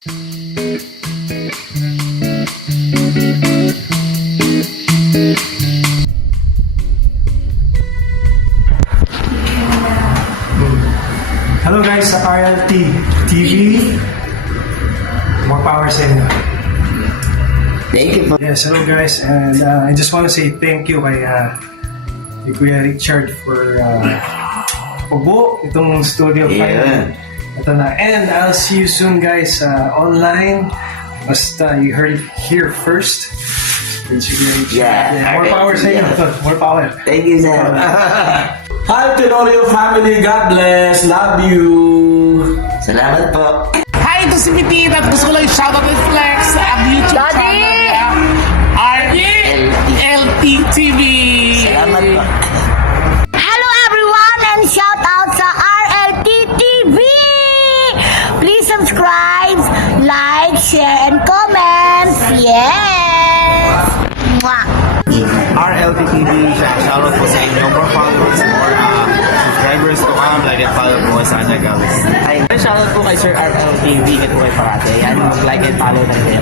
Hello guys sa RLT TV. More power sa inyo. Thank you po. Yes, hello guys. And I just want to say thank you kay Kuya Richard for pagbuo itong studio finally. Ito na. And I'll see you soon guys online. Basta you heard it here first. Yeah. More power sa inyo. More power. Thank you, sir. Hi to all your family. God bless. Love you. Salamat po. Hi, ito si Petit at gusto ko lang shoutout and flex ang YouTube channel niya, RLT TV. Salamat po. Hello everyone and shout out sa RLT TV! Please subscribe, like, share, and comment. Yes! Mwah! RLT TV, shoutout po sa inyo. More followers, more subscribers to come. Like and follow po sa kanya guys. Shoutout po kay Sir RLTV at Buhay Parate. Yan, mag-like and follow na kayo.